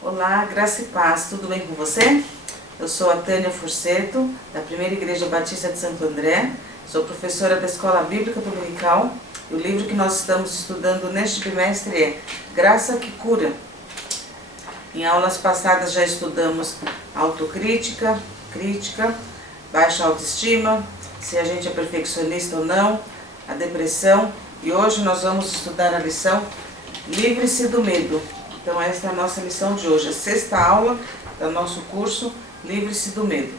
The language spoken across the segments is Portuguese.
Olá, graça e paz, tudo bem com você? Eu sou a Tânia Furceto, da Primeira Igreja Batista de Santo André, sou professora da Escola Bíblica Dominical e o livro que nós estamos estudando neste trimestre é Graça que Cura. Em aulas passadas já estudamos autocrítica, crítica, baixa autoestima, se a gente é perfeccionista ou não, a depressão, e hoje nós vamos estudar a lição Livre-se do Medo. Então esta é a nossa lição de hoje, a sexta aula do nosso curso Livre-se do Medo.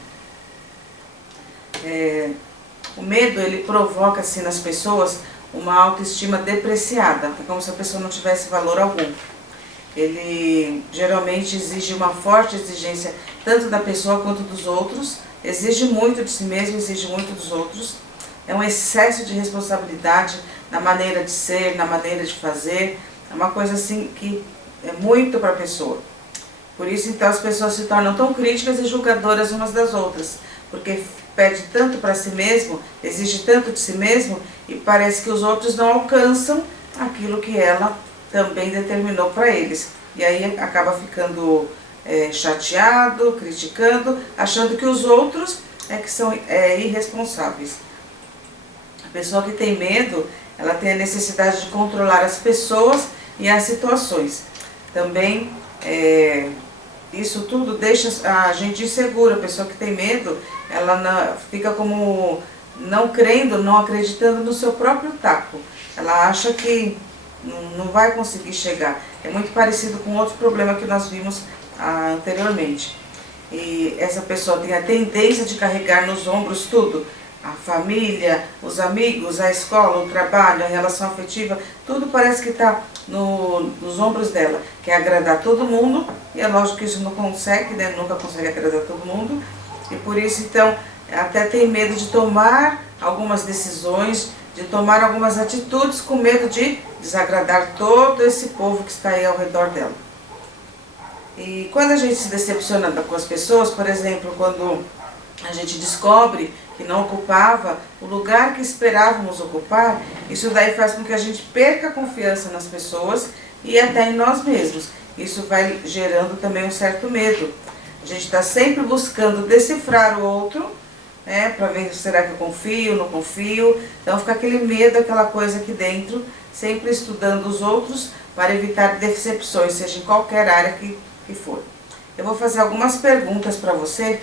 O medo, ele provoca assim, nas pessoas uma autoestima depreciada, é como se a pessoa não tivesse valor algum. Ele geralmente exige uma forte exigência tanto da pessoa quanto dos outros, exige muito de si mesmo, exige muito dos outros. É um excesso de responsabilidade na maneira de ser, na maneira de fazer, é uma coisa assim que é muito para a pessoa. Por isso, então, as pessoas se tornam tão críticas e julgadoras umas das outras, porque pede tanto para si mesmo, exige tanto de si mesmo, e parece que os outros não alcançam aquilo que ela também determinou para eles. E aí acaba ficando chateado, criticando, achando que os outros que são irresponsáveis. A pessoa que tem medo, ela tem a necessidade de controlar as pessoas e as situações. Também isso tudo deixa a gente insegura. A pessoa que tem medo, ela fica como não crendo, não acreditando no seu próprio taco. Ela acha que não vai conseguir chegar. É muito parecido com outro problema que nós vimos anteriormente. E essa pessoa tem a tendência de carregar nos ombros tudo. A família, os amigos, a escola, o trabalho, a relação afetiva, tudo parece que está nos ombros dela. Quer agradar todo mundo, e é lógico que isso não consegue, né? Nunca consegue agradar todo mundo. E por isso, então, até tem medo de tomar algumas decisões, de tomar algumas atitudes, com medo de desagradar todo esse povo que está aí ao redor dela. E quando a gente se decepciona com as pessoas, por exemplo, quando a gente descobre que não ocupava o lugar que esperávamos ocupar, isso daí faz com que a gente perca a confiança nas pessoas e até em nós mesmos. Isso vai gerando também um certo medo. A gente está sempre buscando decifrar o outro, para ver, será que eu confio, não confio? Então fica aquele medo, aquela coisa aqui dentro, sempre estudando os outros para evitar decepções, seja em qualquer área que for. Eu vou fazer algumas perguntas para você,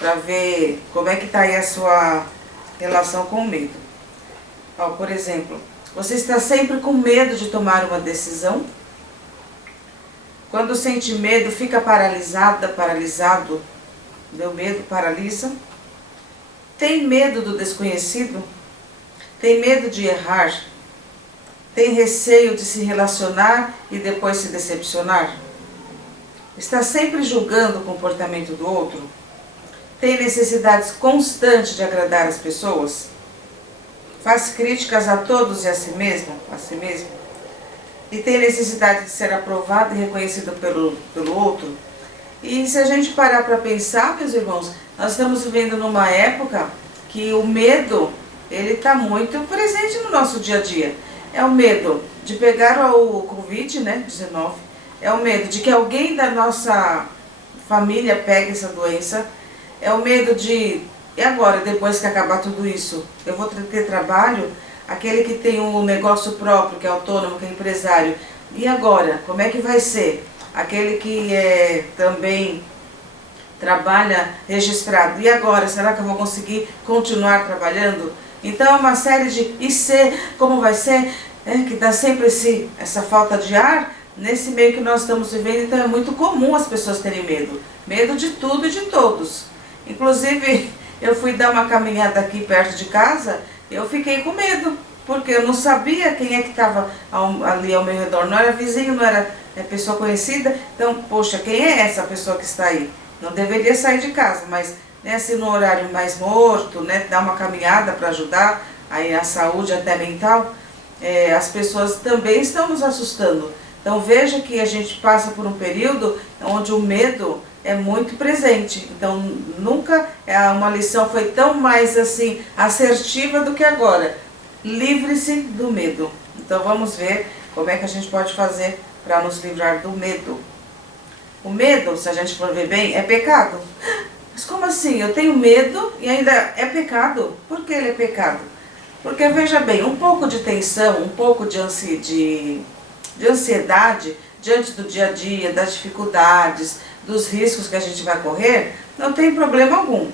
para ver como é que está aí a sua relação com o medo. Por exemplo, você está sempre com medo de tomar uma decisão? Quando sente medo, fica paralisado, meu medo paralisa? Tem medo do desconhecido? Tem medo de errar? Tem receio de se relacionar e depois se decepcionar? Está sempre julgando o comportamento do outro? Tem necessidades constantes de agradar as pessoas? Faz críticas a todos e a si mesmo? E tem necessidade de ser aprovado e reconhecido pelo outro? E se a gente parar para pensar, meus irmãos, nós estamos vivendo numa época que o medo, ele está muito presente no nosso dia a dia. É o medo de pegar o Covid-19, é o medo de que alguém da nossa família pegue essa doença, é o medo de, e agora, depois que acabar tudo isso, eu vou ter trabalho? Aquele que tem um negócio próprio, que é autônomo, que é empresário, e agora, como é que vai ser? Aquele que também trabalha registrado, e agora, será que eu vou conseguir continuar trabalhando? Então é uma série de, e se, como vai ser, que dá sempre essa falta de ar, nesse meio que nós estamos vivendo. Então é muito comum as pessoas terem medo de tudo e de todos. Inclusive, eu fui dar uma caminhada aqui perto de casa, eu fiquei com medo, porque eu não sabia quem é que estava ali ao meu redor, não era vizinho, não era pessoa conhecida. Então, poxa, quem é essa pessoa que está aí? Não deveria sair de casa, mas assim no horário mais morto, dar uma caminhada para ajudar aí a saúde até mental, as pessoas também estão nos assustando. Então veja que a gente passa por um período onde o medo é muito presente. Então nunca uma lição foi tão mais assim assertiva do que agora. Livre-se do medo. Então vamos ver como é que a gente pode fazer para nos livrar do medo. O medo, se a gente for ver bem, é pecado. Mas como assim? Eu tenho medo e ainda é pecado? Por que ele é pecado? Porque, veja bem, um pouco de tensão, um pouco de ansiedade diante do dia a dia, das dificuldades, dos riscos que a gente vai correr, não tem problema algum,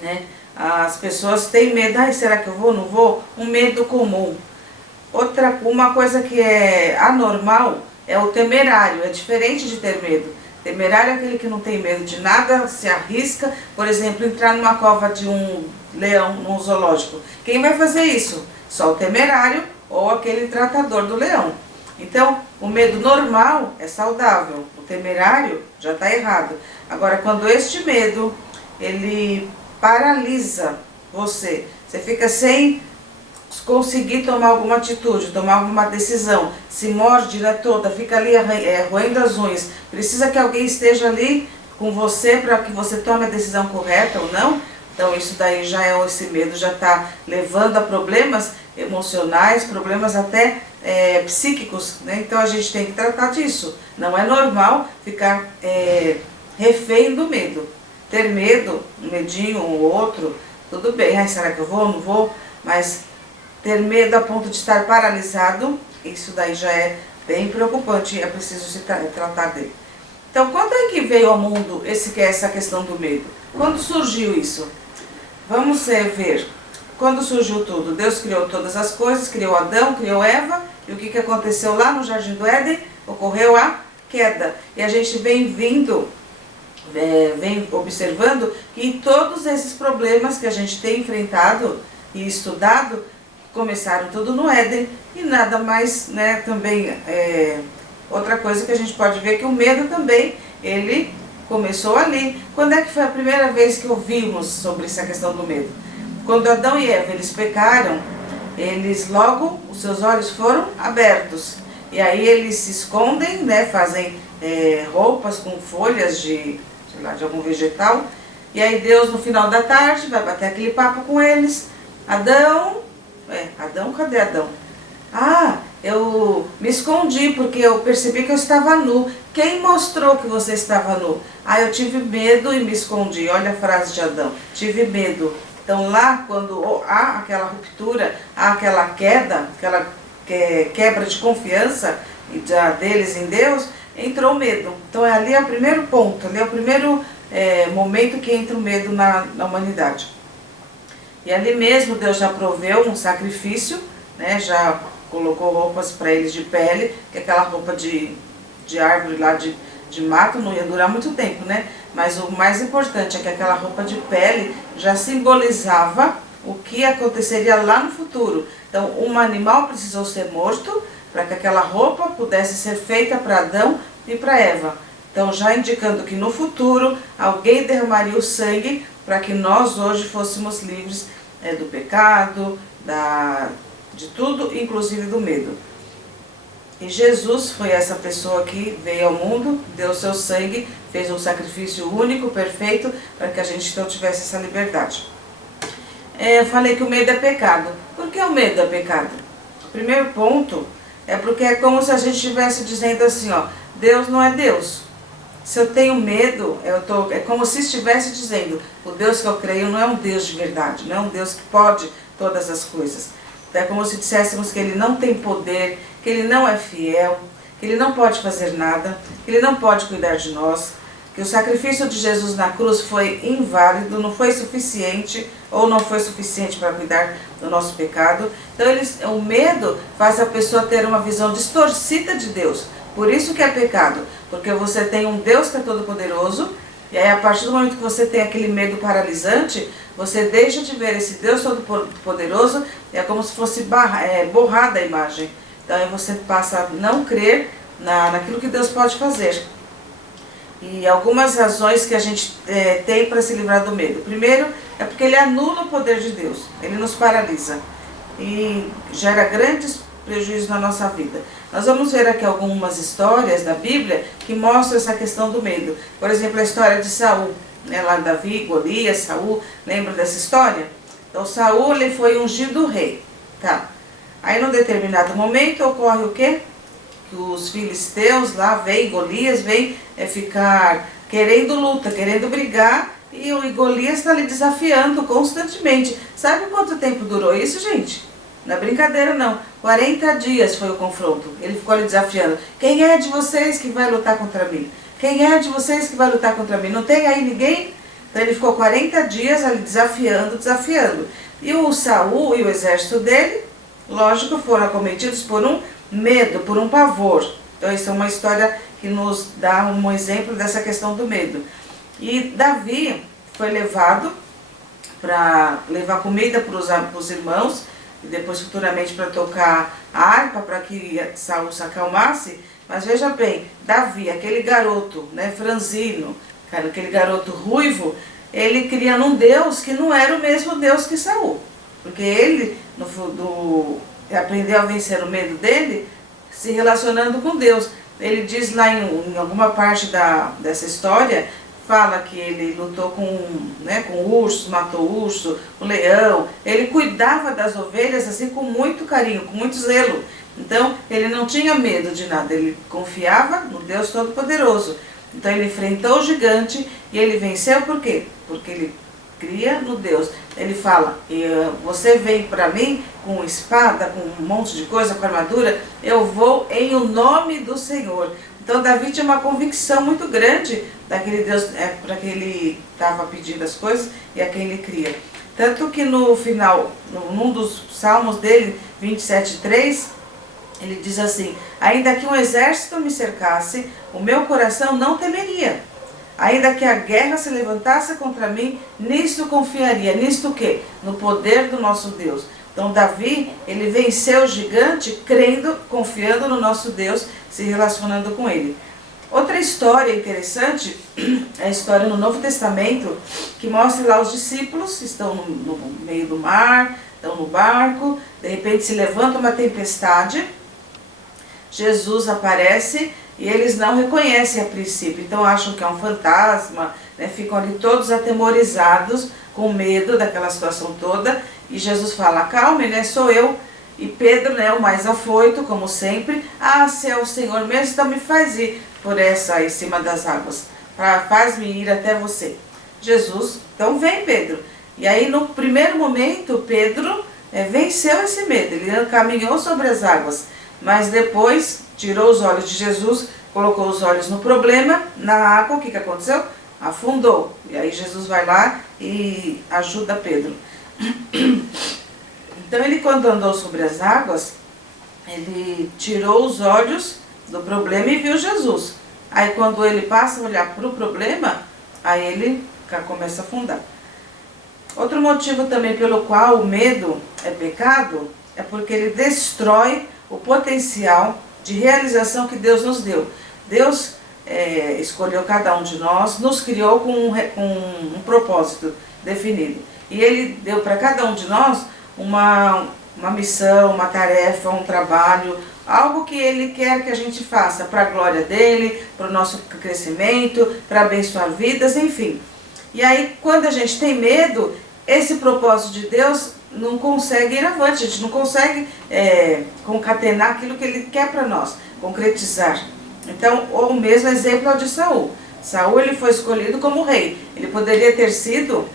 né? As pessoas têm medo, ai, será que eu vou, não vou? Um medo comum. Uma coisa que é anormal é o temerário, é diferente de ter medo. Temerário é aquele que não tem medo de nada, se arrisca, por exemplo, entrar numa cova de um leão, num zoológico. Quem vai fazer isso? Só o temerário ou aquele tratador do leão. Então, o medo normal é saudável, o temerário já está errado. Agora, quando este medo, ele paralisa você, você fica sem conseguir tomar alguma atitude, tomar alguma decisão, se morde toda, fica ali roendo as unhas, precisa que alguém esteja ali com você para que você tome a decisão correta ou não, então isso daí já é, esse medo já está levando a problemas emocionais, problemas até psíquicos, né? Então a gente tem que tratar disso, não é normal ficar refém do medo, ter medo, um medinho ou outro, tudo bem, ai, será que eu vou, não vou, mas ter medo a ponto de estar paralisado, isso daí já é bem preocupante e é preciso se tratar dele. Então, quando é que veio ao mundo essa questão do medo? Quando surgiu isso? Vamos ver. Quando surgiu tudo? Deus criou todas as coisas, criou Adão, criou Eva, e o que aconteceu lá no Jardim do Éden? Ocorreu a queda. E a gente vem observando que todos esses problemas que a gente tem enfrentado e estudado, começaram tudo no Éden e nada mais, né, também, outra coisa que a gente pode ver é que o medo também, ele começou ali. Quando é que foi a primeira vez que ouvimos sobre essa questão do medo? Quando Adão e Eva, eles pecaram, eles logo, os seus olhos foram abertos, e aí eles se escondem, né, fazem roupas com folhas de, sei lá, de algum vegetal, e aí Deus no final da tarde vai bater aquele papo com eles, Adão, cadê Adão? Ah, eu me escondi porque eu percebi que eu estava nu. Quem mostrou que você estava nu? Ah, eu tive medo e me escondi. Olha a frase de Adão, tive medo. Então lá, quando há aquela ruptura, há aquela queda, aquela quebra de confiança deles em Deus, entrou o medo. Então ali é o primeiro ponto, ali é o primeiro momento que entra o medo na humanidade. E ali mesmo Deus já proveu um sacrifício, né, já colocou roupas para eles de pele, que aquela roupa de árvore lá de mato não ia durar muito tempo, né? Mas o mais importante é que aquela roupa de pele já simbolizava o que aconteceria lá no futuro. Então, um animal precisou ser morto para que aquela roupa pudesse ser feita para Adão e para Eva. Então, já indicando que no futuro alguém derramaria o sangue para que nós hoje fôssemos livres do pecado, de tudo, inclusive do medo. E Jesus foi essa pessoa que veio ao mundo, deu seu sangue, fez um sacrifício único, perfeito, para que a gente então tivesse essa liberdade. Eu falei que o medo é pecado. Por que o medo é pecado? O primeiro ponto é porque é como se a gente estivesse dizendo assim, ó, Deus não é Deus. Se eu tenho medo, é como se estivesse dizendo, o Deus que eu creio não é um Deus de verdade, não é um Deus que pode todas as coisas. Então, é como se disséssemos que Ele não tem poder, que Ele não é fiel, que Ele não pode fazer nada, que Ele não pode cuidar de nós, que o sacrifício de Jesus na cruz foi inválido, não foi suficiente, ou não foi suficiente para cuidar do nosso pecado. Então, o medo faz a pessoa ter uma visão distorcida de Deus. Por isso que é pecado, porque você tem um Deus que é todo poderoso, e aí a partir do momento que você tem aquele medo paralisante, você deixa de ver esse Deus todo poderoso, é como se fosse borrada a imagem. Então aí você passa a não crer naquilo que Deus pode fazer. E algumas razões que a gente tem para se livrar do medo. Primeiro, é porque ele anula o poder de Deus, ele nos paralisa e gera grandes prejuízos na nossa vida. Nós vamos ver aqui algumas histórias da Bíblia que mostram essa questão do medo. Por exemplo, a história de Saul, né, lá Davi, Golias, Saul, lembra dessa história? Então Saul, ele foi ungido rei, tá? Aí num determinado momento ocorre o quê? que os filisteus lá vêm, Golias vem ficar querendo luta, querendo brigar, e o Golias está ali desafiando constantemente. Sabe quanto tempo durou isso, gente? Não é brincadeira não, 40 dias foi o confronto. Ele ficou ali desafiando: quem é de vocês que vai lutar contra mim? Quem é de vocês que vai lutar contra mim? Não tem aí ninguém? Então ele ficou 40 dias ali desafiando, desafiando. E o Saul e o exército dele, lógico, foram acometidos por um medo, por um pavor. Então isso é uma história que nos dá um exemplo dessa questão do medo. E Davi foi levado para levar comida para os irmãos, e depois futuramente para tocar a harpa, para que Saul se acalmasse. Mas veja bem, Davi, aquele garoto, né, franzino, aquele garoto ruivo, ele cria num Deus que não era o mesmo Deus que Saul. Porque ele aprendeu a vencer o medo dele se relacionando com Deus. Ele diz lá em alguma parte dessa história, fala que ele lutou com ursos, matou urso, o leão. Ele cuidava das ovelhas assim com muito carinho, com muito zelo. Então ele não tinha medo de nada, ele confiava no Deus Todo-Poderoso. Então ele enfrentou o gigante e ele venceu por quê? Porque ele cria no Deus. Ele fala: você vem para mim com espada, com um monte de coisa, com armadura, eu vou em o nome do Senhor. Então Davi tinha uma convicção muito grande daquele Deus para que ele estava pedindo as coisas e a quem ele cria. Tanto que no final, num dos salmos dele, 27:3, ele diz assim: ainda que um exército me cercasse, o meu coração não temeria. Ainda que a guerra se levantasse contra mim, nisto confiaria. Nisto o quê? No poder do nosso Deus. Então Davi, ele venceu o gigante crendo, confiando no nosso Deus, se relacionando com ele. Outra história interessante é a história no Novo Testamento, que mostra lá os discípulos, estão no meio do mar, estão no barco, de repente se levanta uma tempestade, Jesus aparece e eles não reconhecem a princípio, então acham que é um fantasma, né? Ficam ali todos atemorizados, com medo daquela situação toda, e Jesus fala: calme, né? Sou eu. E Pedro, né, o mais afoito, como sempre: ah, se é o Senhor mesmo, então me faz ir por essa em cima das águas, faz-me ir até você. Jesus: então vem, Pedro. E aí no primeiro momento Pedro venceu esse medo, ele caminhou sobre as águas, mas depois tirou os olhos de Jesus, colocou os olhos no problema, na água. O que aconteceu? Afundou. E aí Jesus vai lá e ajuda Pedro. Então ele, quando andou sobre as águas, ele tirou os olhos do problema e viu Jesus. Aí quando ele passa a olhar para o problema, aí ele começa a afundar. Outro motivo também pelo qual o medo é pecado é porque ele destrói o potencial de realização que Deus nos deu. Deus escolheu cada um de nós, nos criou com um propósito definido. E Ele deu para cada um de nós uma missão, uma tarefa, um trabalho, algo que Ele quer que a gente faça para a glória dEle, para o nosso crescimento, para abençoar vidas, enfim. E aí, quando a gente tem medo, esse propósito de Deus não consegue ir avante, a gente não consegue concatenar aquilo que Ele quer para nós, concretizar. Então, o mesmo exemplo é o de Saul. Saul, ele foi escolhido como rei. Ele poderia ter sido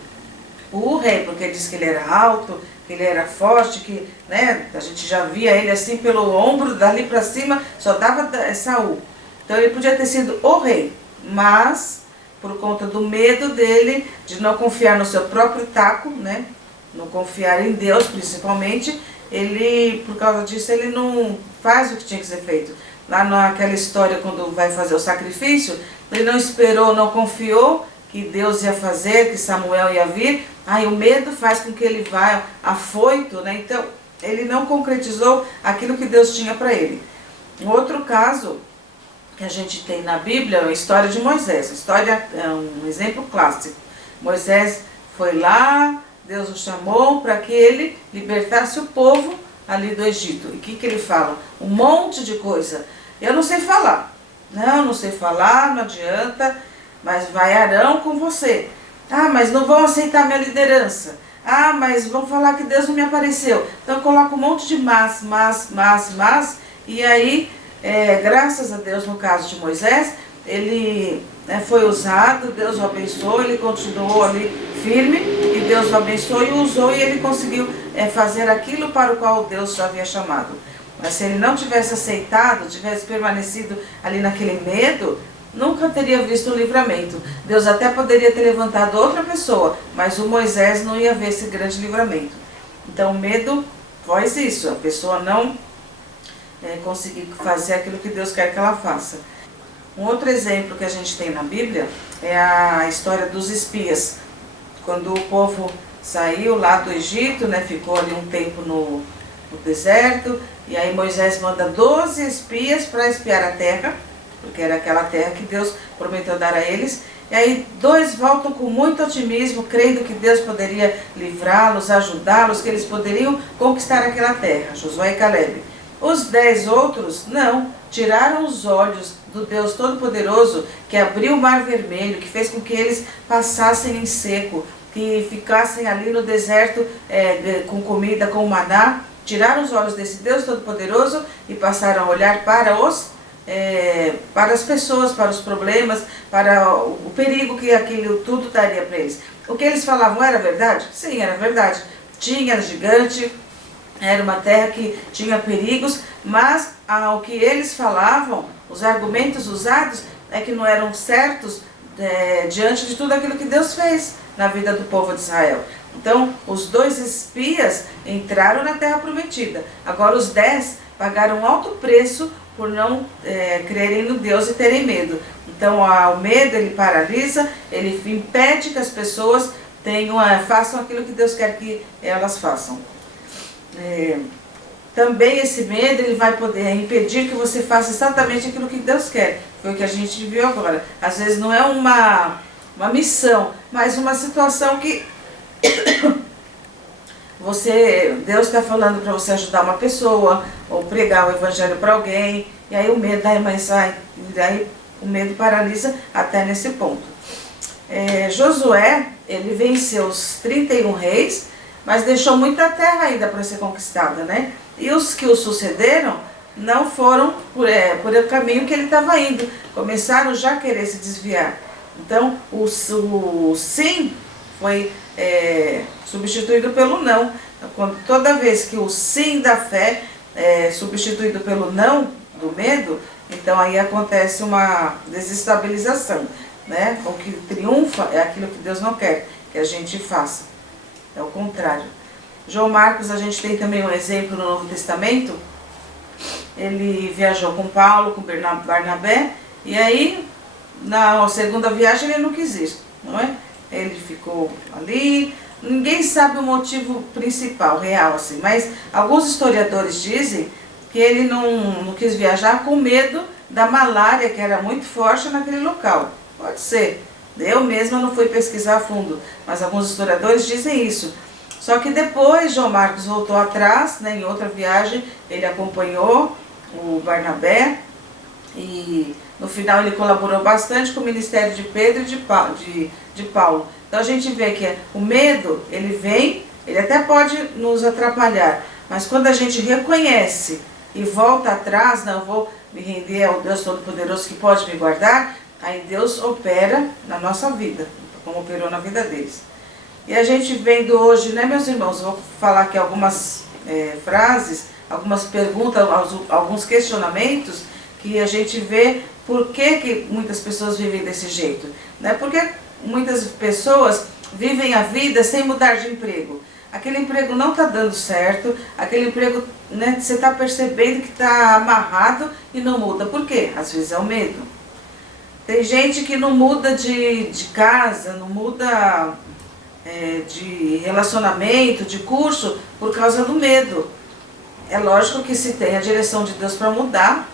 o rei, porque ele disse que ele era alto, que ele era forte, que, né, a gente já via ele assim pelo ombro, dali para cima, só dava Saul. Então ele podia ter sido o rei, mas por conta do medo dele, de não confiar no seu próprio taco, né, não confiar em Deus principalmente, ele, por causa disso, ele não faz o que tinha que ser feito. Lá naquela história, quando vai fazer o sacrifício, ele não esperou, não confiou que Deus ia fazer, que Samuel ia vir. Aí o medo faz com que ele vá afoito, né? Então ele não concretizou aquilo que Deus tinha para ele. Um outro caso que a gente tem na Bíblia é a história de Moisés. A história é um exemplo clássico. Moisés foi lá, Deus o chamou para que ele libertasse o povo ali do Egito. E o que ele fala? Um monte de coisa. Eu não sei falar. Não sei falar, não adianta, mas vai Arão com você. Ah, mas não vão aceitar minha liderança. Ah, mas vão falar que Deus não me apareceu. Então coloca um monte de mas, e aí graças a Deus, no caso de Moisés, ele foi usado, Deus o abençoou, ele continuou ali firme, e Deus o abençoou e o usou, e ele conseguiu fazer aquilo para o qual Deus já havia chamado. Mas se ele não tivesse aceitado, tivesse permanecido ali naquele medo, nunca teria visto o livramento. Deus até poderia ter levantado outra pessoa, mas o Moisés não ia ver esse grande livramento. Então o medo faz isso, a pessoa não conseguir fazer aquilo que Deus quer que ela faça. Um outro exemplo que a gente tem na Bíblia é a história dos espias. Quando o povo saiu lá do Egito, ficou ali um tempo no deserto, e aí Moisés manda 12 espias para espiar a terra, porque era aquela terra que Deus prometeu dar a eles. E aí 2 voltam com muito otimismo, crendo que Deus poderia livrá-los, ajudá-los, que eles poderiam conquistar aquela terra, Josué e Calebe. Os 10 outros, não, tiraram os olhos do Deus Todo-Poderoso, que abriu o Mar Vermelho, que fez com que eles passassem em seco, que ficassem ali no deserto com comida, com maná. Tiraram os olhos desse Deus Todo-Poderoso e passaram a olhar para as pessoas, para os problemas, para o perigo que aquilo tudo daria para eles. O que eles falavam era verdade? Sim, era verdade. Tinha gigante, era uma terra que tinha perigos, mas o que eles falavam, os argumentos usados, que não eram certos diante de tudo aquilo que Deus fez na vida do povo de Israel. Então, os 2 espias entraram na terra prometida. Agora os 10 pagaram um alto preço por não crerem no Deus e terem medo. Então, o medo, ele paralisa, ele impede que as pessoas façam aquilo que Deus quer que elas façam. Também esse medo, ele vai poder impedir que você faça exatamente aquilo que Deus quer. Foi o que a gente viu agora. Às vezes não é uma missão, mas uma situação que Deus está falando para você ajudar uma pessoa, ou pregar o evangelho para alguém, e aí o medo aí o medo paralisa até nesse ponto. Josué, ele venceu os 31 reis, mas deixou muita terra ainda para ser conquistada, E os que o sucederam não foram por o caminho que ele estava indo, começaram já a querer se desviar. Então, o sim foi substituído pelo não. Então, toda vez que o sim da fé é substituído pelo não do medo, então aí acontece uma desestabilização, O que triunfa é aquilo que Deus não quer que a gente faça. É o contrário. João Marcos, a gente tem também um exemplo no Novo Testamento. Ele viajou com Paulo, com Barnabé, e aí na segunda viagem ele não quis ir, não é? Ele ficou ali, ninguém sabe o motivo principal, real, assim, mas alguns historiadores dizem que ele não quis viajar com medo da malária, que era muito forte naquele local. Pode ser. Eu mesma não fui pesquisar a fundo, mas alguns historiadores dizem isso. Só que depois João Marcos voltou atrás, em outra viagem, ele acompanhou o Barnabé, e no final ele colaborou bastante com o ministério de Pedro e de Paulo. Então a gente vê que o medo, ele vem, ele até pode nos atrapalhar, mas quando a gente reconhece e volta atrás, não vou me render ao Deus Todo-Poderoso que pode me guardar, aí Deus opera na nossa vida, como operou na vida deles. E a gente vendo hoje, meus irmãos, vou falar aqui algumas frases, algumas perguntas, alguns questionamentos, que a gente vê por que muitas pessoas vivem desse jeito. Porque muitas pessoas vivem a vida sem mudar de emprego. Aquele emprego não está dando certo, aquele emprego, você está percebendo que está amarrado e não muda. Por quê? Às vezes é o medo. Tem gente que não muda de casa, não muda de relacionamento, de curso, por causa do medo. É lógico que se tem a direção de Deus para mudar,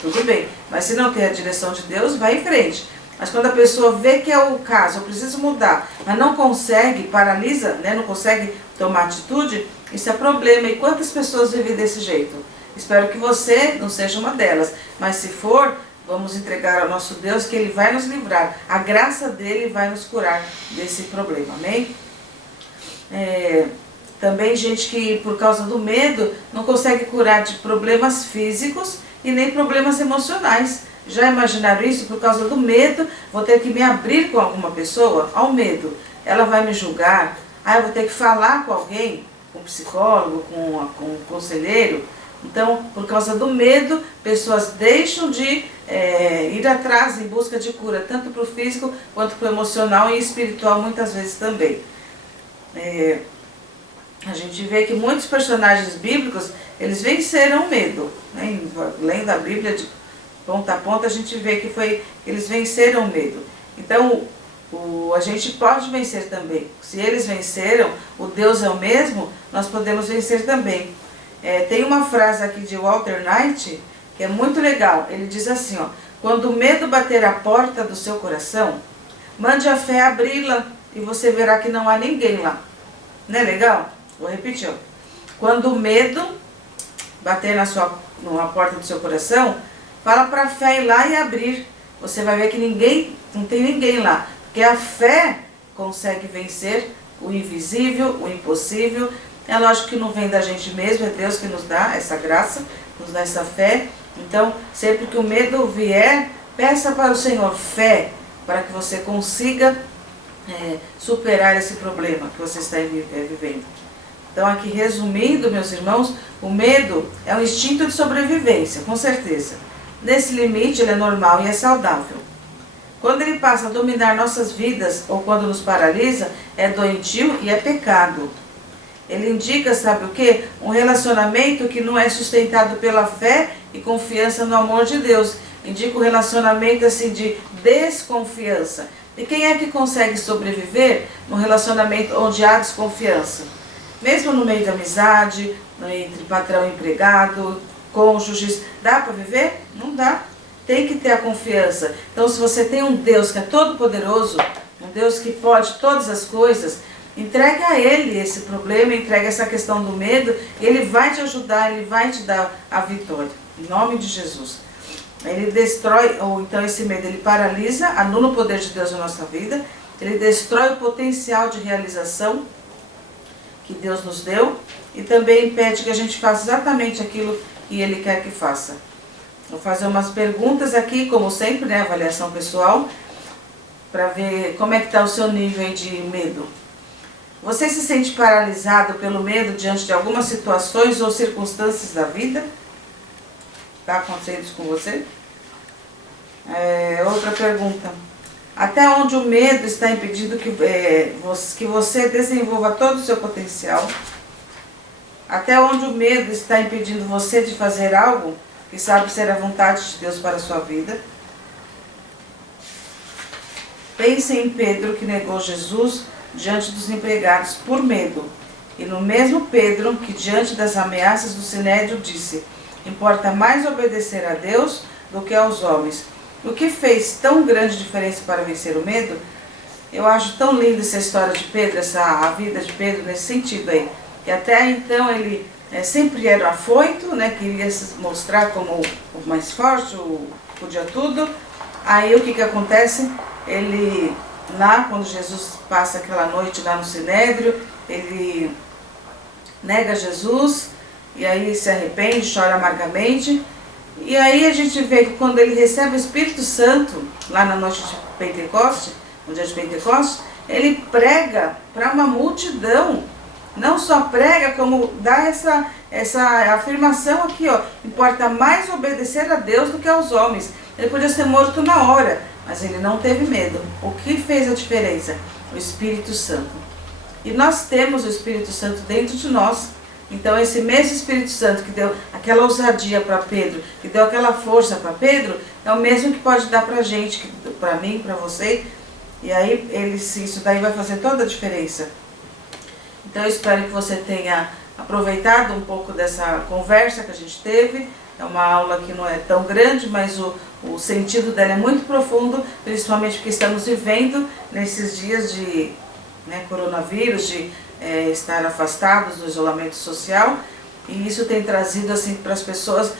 tudo bem. Mas se não tem a direção de Deus, vai em frente. Mas quando a pessoa vê que é o caso, eu preciso mudar, mas não consegue, paralisa, não consegue tomar atitude, isso é problema. E quantas pessoas vivem desse jeito? Espero que você não seja uma delas. Mas se for, vamos entregar ao nosso Deus, que Ele vai nos livrar. A graça dEle vai nos curar desse problema. Amém? Também gente que por causa do medo não consegue curar de problemas físicos e nem problemas emocionais. Já imaginaram isso? Por causa do medo, vou ter que me abrir com alguma pessoa? Ao medo, ela vai me julgar? Eu vou ter que falar com alguém, com um psicólogo, com um conselheiro? Então, por causa do medo, pessoas deixam de ir atrás em busca de cura, tanto para o físico quanto para o emocional e espiritual, muitas vezes também. A gente vê que muitos personagens bíblicos, eles venceram o medo, né? Lendo a Bíblia de ponta a ponta, a gente vê que eles venceram o medo. Então, a gente pode vencer também. Se eles venceram, o Deus é o mesmo, nós podemos vencer também. Tem uma frase aqui de Walter Knight, que é muito legal. Ele diz assim, quando o medo bater a porta do seu coração, mande a fé abri-la e você verá que não há ninguém lá. Não é legal? Vou repetir. Quando o medo bater na porta do seu coração, fala para a fé ir lá e abrir. Você vai ver que não tem ninguém lá. Porque a fé consegue vencer o invisível, o impossível. É lógico que não vem da gente mesmo, é Deus que nos dá essa graça, nos dá essa fé. Então, sempre que o medo vier, peça para o Senhor fé, para que você consiga superar esse problema que você está vivendo. Então, aqui resumindo, meus irmãos, o medo é um instinto de sobrevivência, com certeza. Nesse limite, ele é normal e é saudável. Quando ele passa a dominar nossas vidas, ou quando nos paralisa, é doentio e é pecado. Ele indica, sabe o quê? Um relacionamento que não é sustentado pela fé e confiança no amor de Deus. Indica um relacionamento assim de desconfiança. E quem é que consegue sobreviver num relacionamento onde há desconfiança? Mesmo no meio de amizade, entre patrão e empregado, cônjuges, dá para viver? Não dá. Tem que ter a confiança. Então, se você tem um Deus que é todo poderoso, um Deus que pode todas as coisas, entregue a Ele esse problema, entregue essa questão do medo, e Ele vai te ajudar, Ele vai te dar a vitória. Em nome de Jesus. Ele destrói, ou então esse medo, ele paralisa, anula o poder de Deus na nossa vida, ele destrói o potencial de realização que Deus nos deu, e também impede que a gente faça exatamente aquilo que Ele quer que faça. Vou fazer umas perguntas aqui, como sempre, né, avaliação pessoal, para ver como é que está o seu nível aí de medo. Você se sente paralisado pelo medo diante de algumas situações ou circunstâncias da vida? Está acontecendo isso com você? Outra pergunta. Até onde o medo está impedindo que você desenvolva todo o seu potencial? Até onde o medo está impedindo você de fazer algo que sabe ser a vontade de Deus para a sua vida? Pense em Pedro, que negou Jesus diante dos empregados por medo. E no mesmo Pedro que, diante das ameaças do Sinédrio, disse: importa mais obedecer a Deus do que aos homens. O que fez tão grande diferença para vencer o medo? Eu acho tão linda essa história de Pedro, a vida de Pedro nesse sentido aí. Que até então ele sempre era afoito, né, queria se mostrar como o mais forte, podia tudo. Aí o que acontece? Ele, lá quando Jesus passa aquela noite lá no Sinédrio, ele nega Jesus, e aí se arrepende, chora amargamente. E aí a gente vê que quando ele recebe o Espírito Santo, lá na noite de Pentecoste, no dia de Pentecoste, ele prega para uma multidão. Não só prega, como dá essa afirmação aqui, importa mais obedecer a Deus do que aos homens. Ele podia ser morto na hora, mas ele não teve medo. O que fez a diferença? O Espírito Santo. E nós temos o Espírito Santo dentro de nós. Então esse mesmo Espírito Santo que deu aquela ousadia para Pedro, que deu aquela força para Pedro, é o mesmo que pode dar para a gente, para mim, para você. E aí isso daí vai fazer toda a diferença. Então eu espero que você tenha aproveitado um pouco dessa conversa que a gente teve. É uma aula que não é tão grande, mas o sentido dela é muito profundo, principalmente porque estamos vivendo nesses dias de coronavírus, de estar afastados do isolamento social, e isso tem trazido assim para as pessoas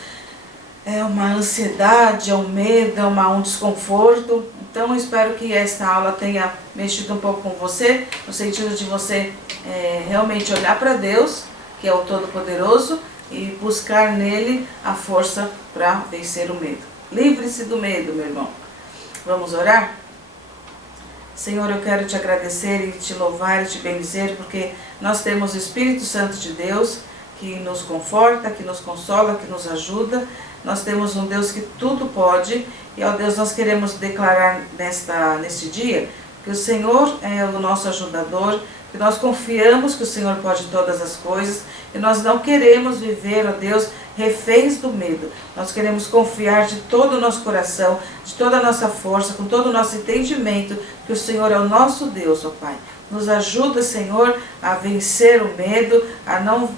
uma ansiedade, um medo, um desconforto. Então eu espero que esta aula tenha mexido um pouco com você, no sentido de você realmente olhar para Deus, que é o Todo-Poderoso, e buscar nele a força para vencer o medo. Livre-se do medo, meu irmão. Vamos orar? Senhor, eu quero te agradecer e te louvar e te bendizer, porque nós temos o Espírito Santo de Deus que nos conforta, que nos consola, que nos ajuda. Nós temos um Deus que tudo pode, e ó Deus, nós queremos declarar neste dia que o Senhor é o nosso ajudador, que nós confiamos que o Senhor pode todas as coisas, e nós não queremos viver, ó Deus, reféns do medo. Nós queremos confiar de todo o nosso coração, de toda a nossa força, com todo o nosso entendimento, que o Senhor é o nosso Deus, ó Pai. Nos ajuda, Senhor, a vencer o medo, a não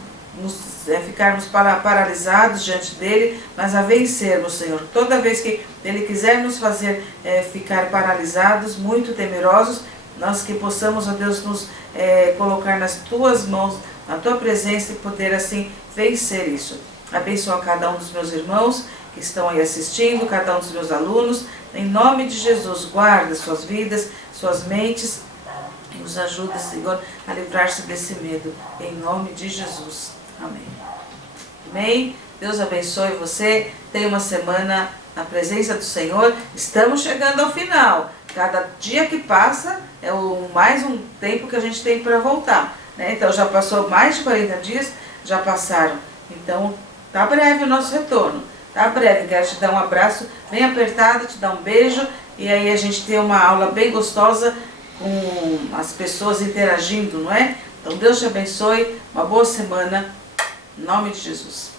ficarmos paralisados diante dele, mas a vencermos, Senhor. Toda vez que ele quiser nos fazer ficar paralisados, muito temerosos, nós que possamos, ó Deus, nos colocar nas tuas mãos, na tua presença, e poder assim vencer isso. Abençoa cada um dos meus irmãos que estão aí assistindo, cada um dos meus alunos. Em nome de Jesus, guarda suas vidas, suas mentes, e os ajuda, Senhor, a livrar-se desse medo. Em nome de Jesus. Amém. Amém. Deus abençoe você. Tenha uma semana na presença do Senhor. Estamos chegando ao final. Cada dia que passa é mais um tempo que a gente tem para voltar, né? Então já passou mais de 40 dias, já passaram. Então tá breve o nosso retorno. Tá breve. Quero te dar um abraço bem apertado, te dar um beijo. E aí a gente tem uma aula bem gostosa com as pessoas interagindo, não é? Então Deus te abençoe. Uma boa semana. Em nome de Jesus.